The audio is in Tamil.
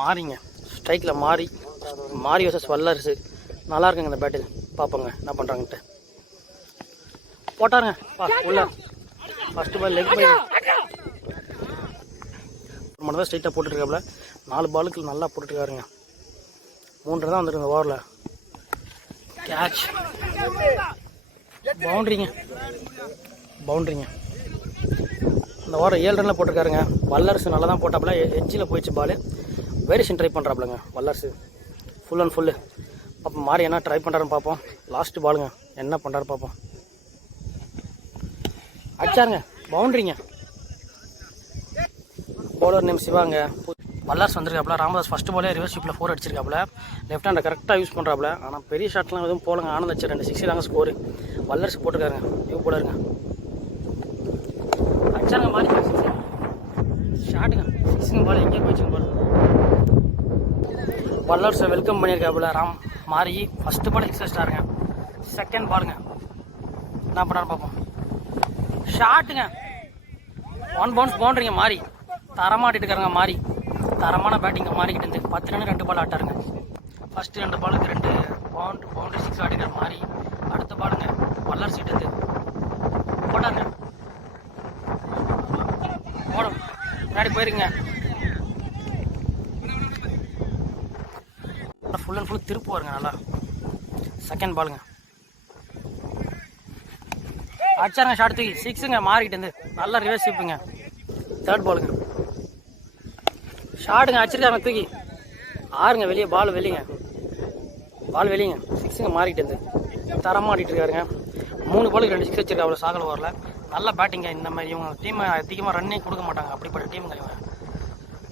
மாறிங்க ஸ்ட்ரைக்கில் மாறி வர்சஸ் வல்லரசு. நல்லா இருக்குங்க இந்த பேட்டில். பார்ப்போங்க என்ன பண்ணுறாங்கன்ட்டு. போட்டாருங்க உள்ள ஃபஸ்ட்டு பால் லெக் பை மட்டும் தான் ஸ்ட்ரைட்டாக போட்டுருக்காப்புல. 4 பாலுக்கு நல்லா போட்டுருக்காருங்க. 3 தான் வந்துருக்கு இந்த ஓவரில். கேட்ச் பவுண்ட்ரிங்க இந்த ஓவர் 7 ரனில் போட்டிருக்காருங்க. வல்லரசு நல்லா தான் போட்டாப்புல. எட்ஜில் போயிடுச்சு பால். வேரியேஷன் ட்ரை பண்ணுறாப்புலங்க வல்லரசு. Full and full. பார்ப்போம் மாறி என்ன ட்ரை பண்ணுறாருன்னு பார்ப்போம். லாஸ்ட்டு பாலுங்க என்ன பண்ணுறாரு பார்ப்போம். அடிச்சாருங்க பவுண்ட்ரிங்க. பவுலர் நேம் சிவாங்க. வல்லரசு வந்திருக்காப்புல. ராமதாஸ் ஃபஸ்ட்டு பாலே ரிவர்ஸ் ஸ்வீப்பில் 4 அடிச்சிருக்காப்புல. லெஃப்ட் ஹேண்டை கரெக்டாக யூஸ் பண்ணுறாப்புல. ஆனால் பெரிய ஷாட்லாம் எதுவும் போலங்க. ஆனந்த் அடிச்சு 2 6 தாங்க ஸ்கோரு. வல்லரசு போட்டுருக்காருங்க. நியூ போலருங்க. அடிச்சாருங்க மாறி ஷாட்டுங்க. 6 பால் எங்கேயே போயிடுச்சுங்க பால். வல்லரசை வெல்கம் பண்ணியிருக்காப்புல மாறி. ஃபஸ்ட்டு பால் 6 அடிச்சிட்டாருங்க. செகண்ட் பாலுங்க என்ன பண்ணாரு பார்ப்போம். ஷாட்டுங்க 1 பவுன்ஸ் பவுண்ட்ரிங்க. மாறி தரமாட்டிட்டு இருக்காருங்க. மாறி தரமான பேட்டிங்க மாறிக்கிட்டு இருந்து 10 ரன் 2 பால் ஆட்டாருங்க. ஃபஸ்ட்டு 2 பாலுக்கு 2 பவுண்டரி 6 ஆடிக்கார் மாறி. அடுத்த பாலுங்க வல்லரசு இருந்து போட்டாருங்க. போடும் முன்னாடி போயிருங்க. ஃபுல் அண்ட் ஃபுல் திருப்பு வருங்க நல்லா. செகண்ட் பாலுங்க அடிச்சாருங்க. ஷார்ட் தூக்கி 6ங்க மாறிக்கிட்டு இருந்து நல்லா ரிவர்ஸ் ஸ்வீப்புங்க. தேர்ட் பாலுங்க ஷாட்டுங்க அடிச்சிருக்காங்க தூக்கி 6ங்க வெளியே. பால் வெளிங்க 6ங்க மாறிக்கிட்டு இருந்து தரமாக ஆடிட்டு இருக்காருங்க. 3 பாலுக்கு 2 6 வச்சிருக்காரு சாகல் ஓவரில். நல்ல பேட்டிங்க. இந்த மாதிரி இவங்க டீமை அதிகமாக ரன்னே கொடுக்க மாட்டாங்க. அப்படிப்பட்ட டீமுங்க இவங்க.